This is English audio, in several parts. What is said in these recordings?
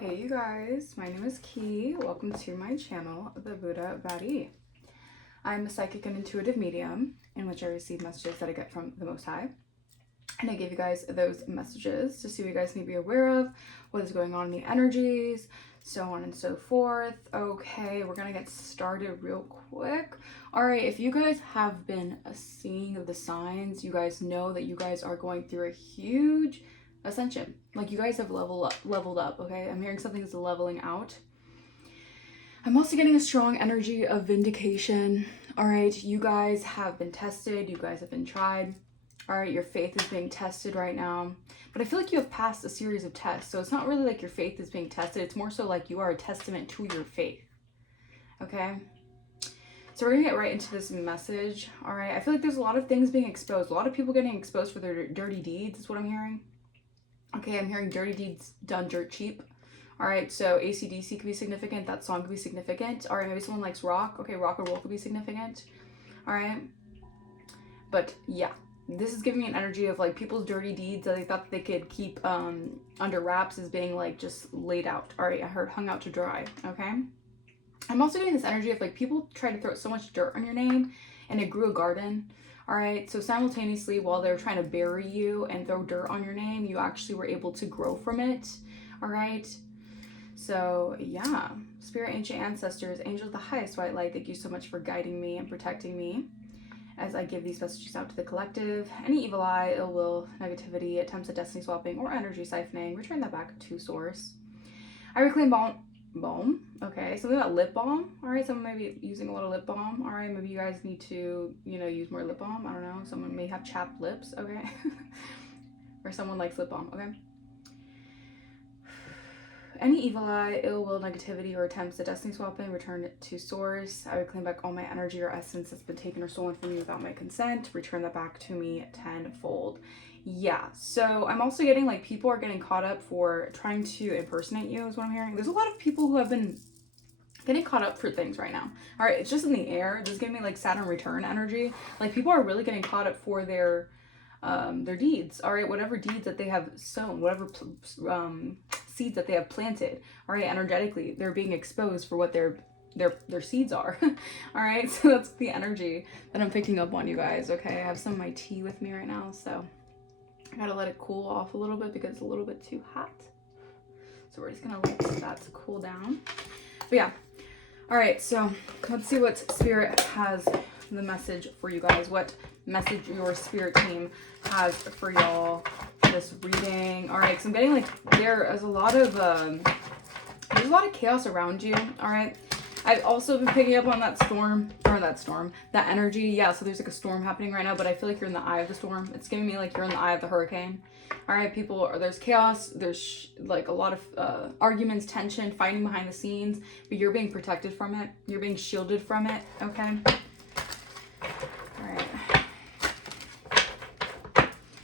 Hey you guys, my name is Ki. Welcome to my channel, the Buddha-Badi. I'm a psychic and intuitive medium in which I receive messages that I get from the Most High. And I give you guys those messages to see what you guys need to be aware of, what is going on in the energies, so on and so forth. Okay, we're gonna get started real quick. All right, if you guys have been seeing the signs, you guys know that you guys are going through a huge ascension. Like, you guys have leveled up, okay? I'm hearing something is leveling out. I'm also getting a strong energy of vindication. All right, you guys have been tested, you guys have been tried. All right, your faith is being tested right now. But I feel like you have passed a series of tests. So it's not really like your faith is being tested. It's more so like you are a testament to your faith. Okay? So we're going to get right into this message. All right, I feel like there's a lot of things being exposed. A lot of people getting exposed for their dirty deeds is what I'm hearing. Okay, I'm hearing dirty deeds done dirt cheap. All right, so AC/DC could be significant. That song could be significant. All right, maybe someone likes rock. Okay, rock and roll could be significant. All right. But yeah, this is giving me an energy of like people's dirty deeds that they thought that they could keep under wraps is being like just laid out. All right, I heard hung out to dry. Okay. I'm also getting this energy of like people tried to throw so much dirt on your name and it grew a garden. All right, so simultaneously while they're trying to bury you and throw dirt on your name, you actually were able to grow from it. All right, so yeah, spirit, ancient ancestors, angels of the highest white light, thank you so much for guiding me and protecting me as I give these messages out to the collective. Any evil eye, ill will, negativity, attempts at destiny swapping, or energy siphoning, return that back to source. I reclaim balm. Okay, something about lip balm. All right, someone may be using a lot of lip balm. All right, maybe you guys need to, use more lip balm. I don't know. Someone may have chapped lips. Okay, or someone likes lip balm. Okay. Any evil eye, ill will, negativity, or attempts at destiny swapping, return it to source. I reclaim back all my energy or essence that's been taken or stolen from me without my consent. Return that back to me tenfold. Yeah, so I'm also getting like people are getting caught up for trying to impersonate you is what I'm hearing. There's a lot of people who have been getting caught up for things right now. All right, it's just in the air. This is giving me like Saturn return energy. Like people are really getting caught up for their deeds. All right, whatever deeds that they have sown, whatever seeds that they have planted. All right, energetically, they're being exposed for what their seeds are. All right, so that's the energy that I'm picking up on, you guys. Okay, I have some of my tea with me right now, so I gotta let it cool off a little bit because it's a little bit too hot. So we're just gonna let that cool down. But yeah, all right, so let's see what spirit has the message for you guys. What message your spirit team has for y'all for this reading. All right, because I'm getting like there's a lot of chaos around you. All right, I've also been picking up on that energy. Yeah, so there's like a storm happening right now, but I feel like you're in the eye of the storm. It's giving me like you're in the eye of the hurricane. All right, there's chaos. There's like a lot of arguments, tension, fighting behind the scenes, but you're being protected from it. You're being shielded from it. Okay. All right.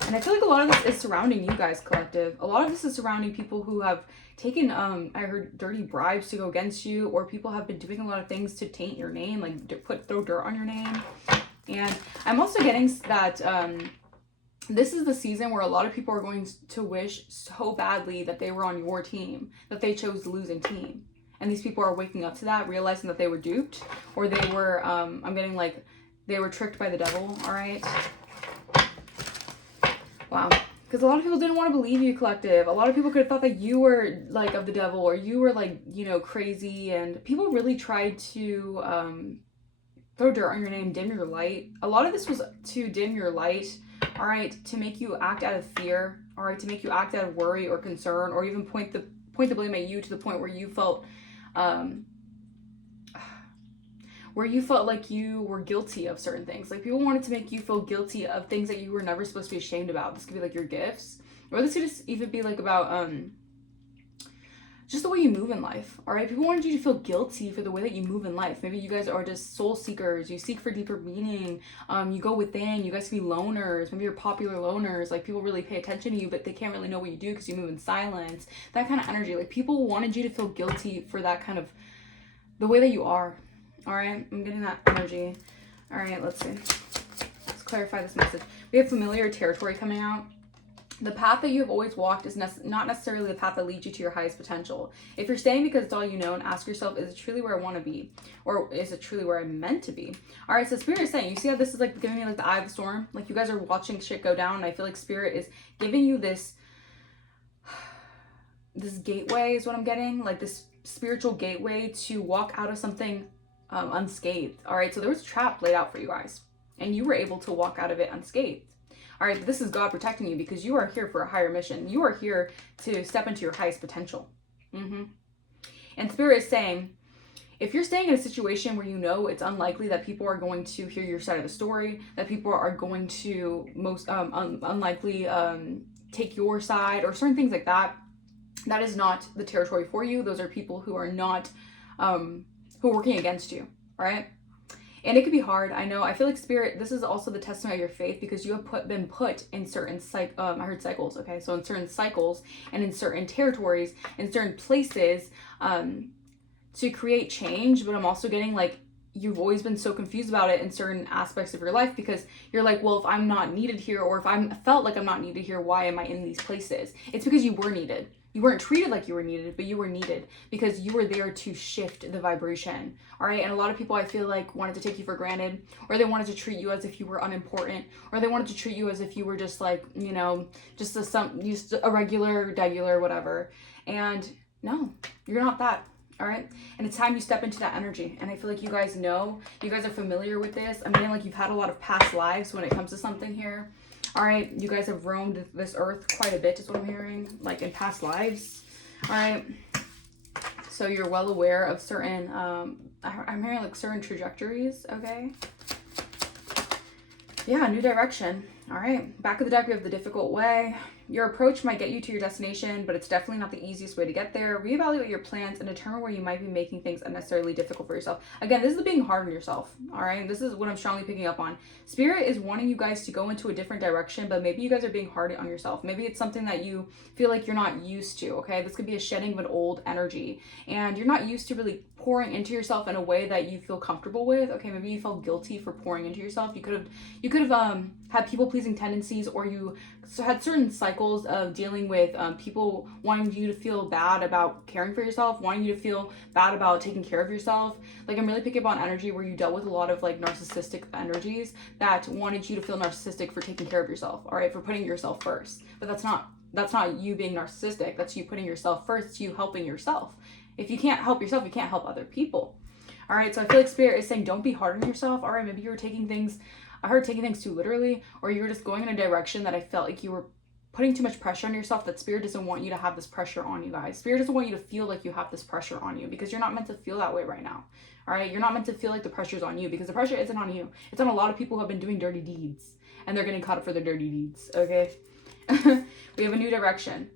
And I feel like a lot of this is surrounding you guys, collective. A lot of this is surrounding people who have taken, I heard, dirty bribes to go against you, or people have been doing a lot of things to taint your name, like throw dirt on your name. And I'm also getting that this is the season where a lot of people are going to wish so badly that they were on your team, that they chose the losing team. And these people are waking up to that, realizing that they were duped, or they were, I'm getting like, they were tricked by the devil, all right? Wow. Because a lot of people didn't want to believe you, collective. A lot of people could have thought that you were like of the devil, or you were like, crazy. And people really tried to throw dirt on your name, dim your light. A lot of this was to dim your light, all right, to make you act out of fear, all right, to make you act out of worry or concern, or even point the blame at you to the point where you felt like you were guilty of certain things. Like people wanted to make you feel guilty of things that you were never supposed to be ashamed about. This could be like your gifts, or this could just even be like about just the way you move in life. All right, people wanted you to feel guilty for the way that you move in life. Maybe you guys are just soul seekers. You seek for deeper meaning. You go within. You guys can be loners. Maybe you're popular loners. Like people really pay attention to you, but they can't really know what you do because you move in silence. That kind of energy. Like people wanted you to feel guilty for that kind of the way that you are. All right, I'm getting that energy. All right, let's see. Let's clarify this message. We have familiar territory coming out. The path that you have always walked is not necessarily the path that leads you to your highest potential. If you're staying because it's all you know, and ask yourself, is it truly where I want to be? Or is it truly where I'm meant to be? All right, so Spirit is saying, you see how this is like giving me like the eye of the storm? Like you guys are watching shit go down, and I feel like Spirit is giving you this gateway is what I'm getting, like this spiritual gateway to walk out of something unscathed. All right, so there was a trap laid out for you guys, and you were able to walk out of it unscathed. All right, this is God protecting you because you are here for a higher mission. You are here to step into your highest potential. And Spirit is saying, if you're staying in a situation where you know it's unlikely that people are going to hear your side of the story, that people are going to most unlikely take your side or certain things like that, that is not the territory for you. Those are people who are not, who are working against you, all right? And it could be hard, I know. I feel like Spirit, this is also the testimony of your faith because you have been put in certain, I heard cycles, okay? So in certain cycles and in certain territories, in certain places to create change. But I'm also getting like, you've always been so confused about it in certain aspects of your life because you're like, well, if I'm not needed here, or if I felt like I'm not needed here, why am I in these places? It's because you were needed. You weren't treated like you were needed, but you were needed because you were there to shift the vibration. All right. And a lot of people, I feel like, wanted to take you for granted, or they wanted to treat you as if you were unimportant, or they wanted to treat you as if you were just like, you know, just a regular, whatever. And no, you're not that. All right. And it's time you step into that energy. And I feel like you guys know, you guys are familiar with this. I mean, like you've had a lot of past lives when it comes to something here. All right, you guys have roamed this earth quite a bit is what I'm hearing, like in past lives. All right, so you're well aware of certain, I'm hearing like certain trajectories, okay? Yeah, new direction. All right, back of the deck, we have the difficult way. Your approach might get you to your destination, but it's definitely not the easiest way to get there. Reevaluate your plans and determine where you might be making things unnecessarily difficult for yourself. Again, this is the being hard on yourself, all right? This is what I'm strongly picking up on. Spirit is wanting you guys to go into a different direction, but maybe you guys are being hard on yourself. Maybe it's something that you feel like you're not used to, okay? This could be a shedding of an old energy, and you're not used to really pouring into yourself in a way that you feel comfortable with. Okay, maybe you felt guilty for pouring into yourself. You could have had people-pleasing tendencies, or you had certain cycles of dealing with people wanting you to feel bad about caring for yourself, wanting you to feel bad about taking care of yourself. Like I'm really picking up on energy where you dealt with a lot of like narcissistic energies that wanted you to feel narcissistic for taking care of yourself, all right, for putting yourself first. But that's not you being narcissistic. That's you putting yourself first, you helping yourself. If you can't help yourself, you can't help other people. All right, so I feel like Spirit is saying don't be hard on yourself. All right, maybe you were taking things, I heard taking things too literally, or you were just going in a direction that I felt like you were putting too much pressure on yourself, that Spirit doesn't want you to have this pressure on you guys. Spirit doesn't want you to feel like you have this pressure on you because you're not meant to feel that way right now. All right, you're not meant to feel like the pressure's on you because the pressure isn't on you. It's on a lot of people who have been doing dirty deeds and they're getting caught up for their dirty deeds, okay? We have a new direction.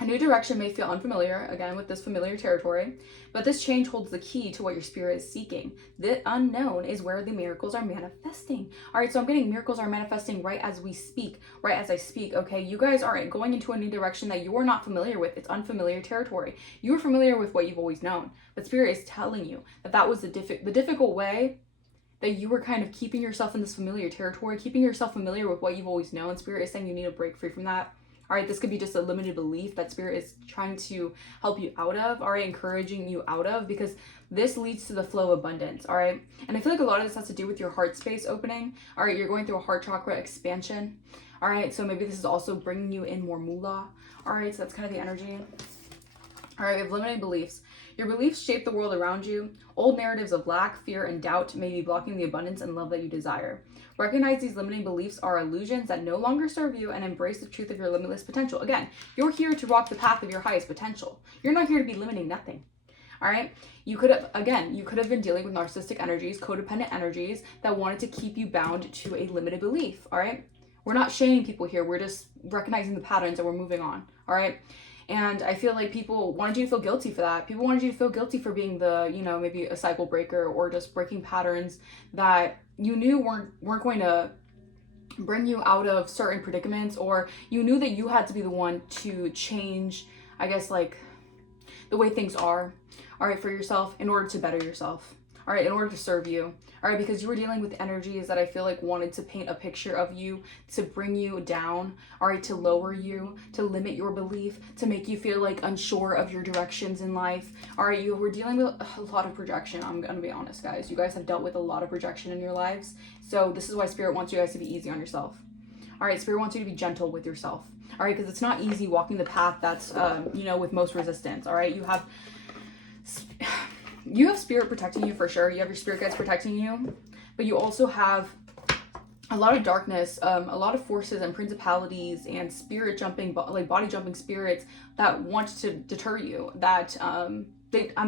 A new direction may feel unfamiliar, again, with this familiar territory, but this change holds the key to what your spirit is seeking. The unknown is where the miracles are manifesting. All right, so I'm getting miracles are manifesting right as we speak, right as I speak, okay? You guys are going into a new direction that you are not familiar with. It's unfamiliar territory. You are familiar with what you've always known, but Spirit is telling you that that was the difficult way, that you were kind of keeping yourself in this familiar territory, keeping yourself familiar with what you've always known. Spirit is saying you need to break free from that. All right, this could be just a limited belief that Spirit is trying to help you out of, all right, encouraging you out of, because this leads to the flow of abundance, all right? And I feel like a lot of this has to do with your heart space opening, all right? You're going through a heart chakra expansion, all right? So maybe this is also bringing you in more moolah, all right? So that's kind of the energy. All right, we have limiting beliefs. Your beliefs shape the world around you. Old narratives of lack, fear, and doubt may be blocking the abundance and love that you desire. Recognize these limiting beliefs are illusions that no longer serve you and embrace the truth of your limitless potential. Again, you're here to walk the path of your highest potential. You're not here to be limiting nothing. All right. You could have been dealing with narcissistic energies, codependent energies that wanted to keep you bound to a limited belief. All right. We're not shaming people here. We're just recognizing the patterns and we're moving on. All right. And I feel like people wanted you to feel guilty for that. People wanted you to feel guilty for being the, maybe a cycle breaker or just breaking patterns that you knew weren't going to bring you out of certain predicaments, or you knew that you had to be the one to change, I guess, like the way things are, all right, for yourself in order to better yourself. all right, in order to serve you, all right, because you were dealing with energies that I feel like wanted to paint a picture of you, to bring you down, all right, to lower you, to limit your belief, to make you feel like unsure of your directions in life, all right. You were dealing with a lot of projection. I'm gonna be honest, guys. You guys have dealt with a lot of projection in your lives, so this is why Spirit wants you guys to be easy on yourself. All right, Spirit wants you to be gentle with yourself, all right, because it's not easy walking the path that's you know, with most resistance, all right. You have Spirit protecting you for sure. You have your spirit guides protecting you, but you also have a lot of darkness, a lot of forces and principalities and spirit jumping, like body jumping spirits that want to deter you, that I'm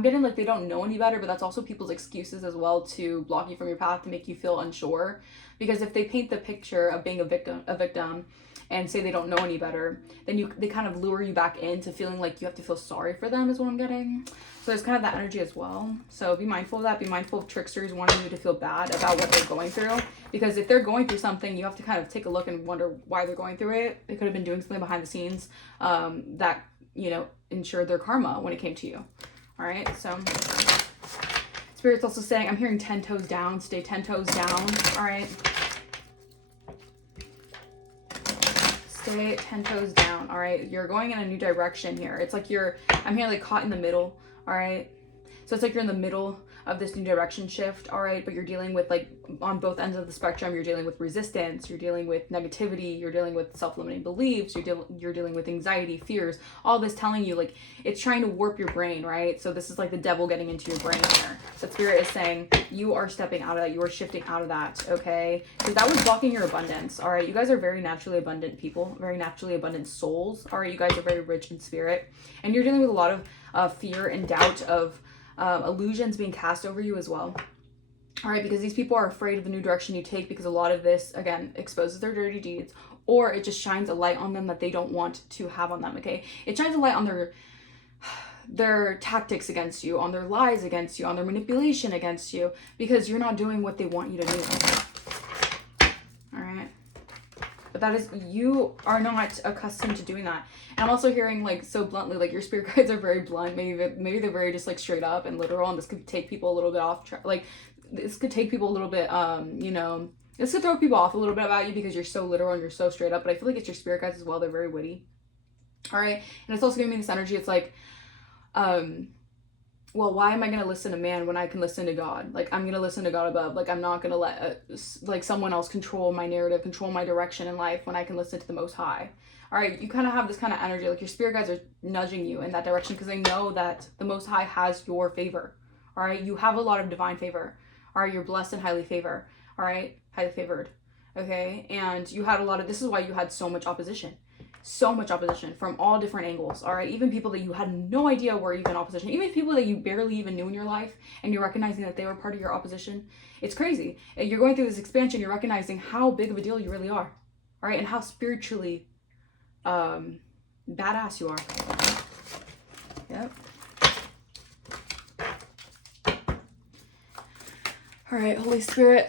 getting like they don't know any better, but that's also people's excuses as well to block you from your path, to make you feel unsure. Because if they paint the picture of being a victim and say they don't know any better, then they kind of lure you back into feeling like you have to feel sorry for them, is what I'm getting. So there's kind of that energy as well. So be mindful of that. Be mindful of tricksters wanting you to feel bad about what they're going through. Because if they're going through something, you have to kind of take a look and wonder why they're going through it. They could have been doing something behind the scenes that, you know, ensured their karma when it came to you. All right, so Spirit's also saying, I'm hearing 10 toes down, stay 10 toes down, all right? Stay 10 toes down, all right? You're going in a new direction here. It's like I'm here like caught in the middle, all right? So it's like you're in the middle of this new direction shift, all right? But you're dealing with, like, on both ends of the spectrum, you're dealing with resistance, you're dealing with negativity, you're dealing with self-limiting beliefs, you're dealing with anxiety, fears, all this telling you, like, it's trying to warp your brain, right? So this is like the devil getting into your brain here. So Spirit is saying you are stepping out of that, you are shifting out of that, okay? Because that was blocking your abundance, all right? You guys are very naturally abundant people, very naturally abundant souls, all right? You guys are very rich in spirit, and you're dealing with a lot of fear and doubt of illusions being cast over you as well. All right, because these people are afraid of the new direction you take, because a lot of this, again, exposes their dirty deeds, or it just shines a light on them that they don't want to have on them, okay? It shines a light on their tactics against you, on their lies against you, on their manipulation against you, because you're not doing what they want you to do. All right? But that is, you are not accustomed to doing that. And I'm also hearing, like, so bluntly, like, your spirit guides are very blunt. Maybe they're very just, like, straight up and literal, and this could take people a little bit off track. Like, this could take people a little bit, you know, this could throw people off a little bit about you because you're so literal and you're so straight up. But I feel like it's your spirit guides as well. They're very witty. All right? And it's also giving me this energy. It's like, well, why am I going to listen to man when I can listen to God? Like, I'm going to listen to God above. Like, I'm not going to let, like, someone else control my narrative, control my direction in life when I can listen to the Most High. All right, you kind of have this kind of energy. Like, your spirit guides are nudging you in that direction because they know that the Most High has your favor. All right, you have a lot of divine favor. All right, you're blessed and highly favored. All right, highly favored. Okay, and you had a lot of, this is why you had so much opposition. So much opposition from all different angles, all right? Even people that you had no idea were even opposition, even people that you barely even knew in your life, and you're recognizing that they were part of your opposition. It's crazy. And you're going through this expansion, you're recognizing how big of a deal you really are, all right? And how spiritually badass you are. Yep. All right, Holy Spirit,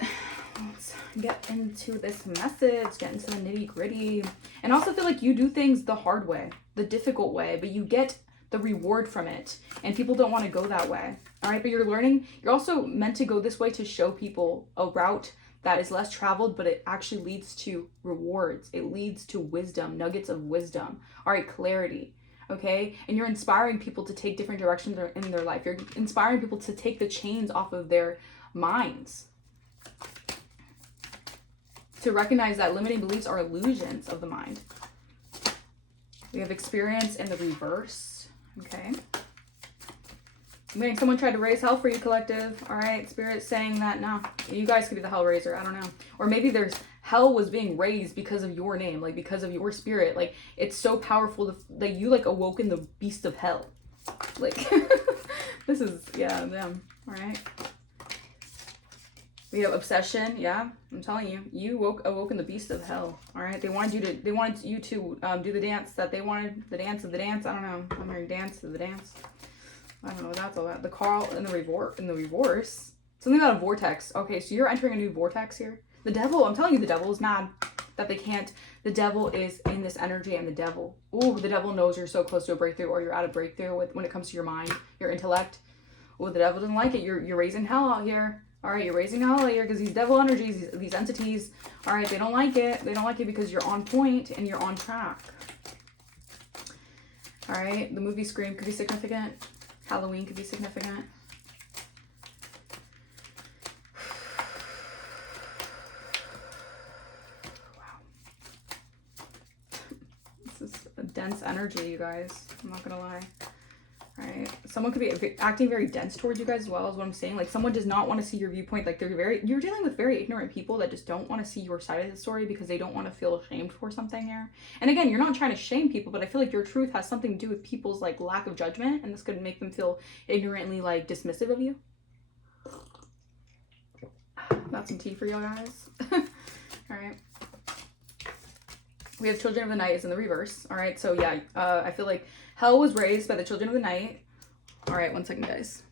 let's get into this message, get into the nitty gritty. And also feel like you do things the hard way, the difficult way, but you get the reward from it. And people don't want to go that way. All right, but you're learning. You're also meant to go this way to show people a route that is less traveled, but it actually leads to rewards. It leads to wisdom, nuggets of wisdom. All right, clarity. Okay, and you're inspiring people to take different directions in their life. You're inspiring people to take the chains off of their minds, to recognize that limiting beliefs are illusions of the mind. We have experience in the reverse. Okay. Maybe someone tried to raise hell for you, collective. All right. Spirit saying that, no, you guys could be the hell raiser. I don't know. Or maybe there's hell was being raised because of your name, like because of your spirit. Like, it's so powerful that you, like, awoken the beast of hell. Like, this is, yeah, them. All right. We have obsession. Yeah, I'm telling you, you awoken the beast of hell. All right, they wanted you to do the dance that they wanted, the dance of the dance. I don't know. I'm hearing dance of the dance. I don't know what that's all about. The Carl in the reverse. Something about a vortex. Okay, so you're entering a new vortex here. The devil. I'm telling you, the devil is mad that they can't. The devil is in this energy, and the devil. Ooh, the devil knows you're so close to a breakthrough, or you're at a breakthrough when it comes to your mind, your intellect. Oh, the devil doesn't like it. You're raising hell out here. All right, you're raising hell out here because these devil energies, these entities, all right, they don't like it. They don't like it because you're on point and you're on track. All right, the movie Scream could be significant. Halloween could be significant. Wow. This is a dense energy, you guys. I'm not gonna lie. All right, someone could be acting very dense towards you guys as well, is what I'm saying. Like someone does not want to see your viewpoint. Like you're dealing with very ignorant people that just don't want to see your side of the story because they don't want to feel ashamed for something here. And again, you're not trying to shame people, but I feel like your truth has something to do with people's like lack of judgment, and this could make them feel ignorantly like dismissive of you. That's some tea for you guys. All right. We have Children of the Night is in the reverse. All right, so yeah, I feel like hell was raised by the children of the night. All right, one second, guys.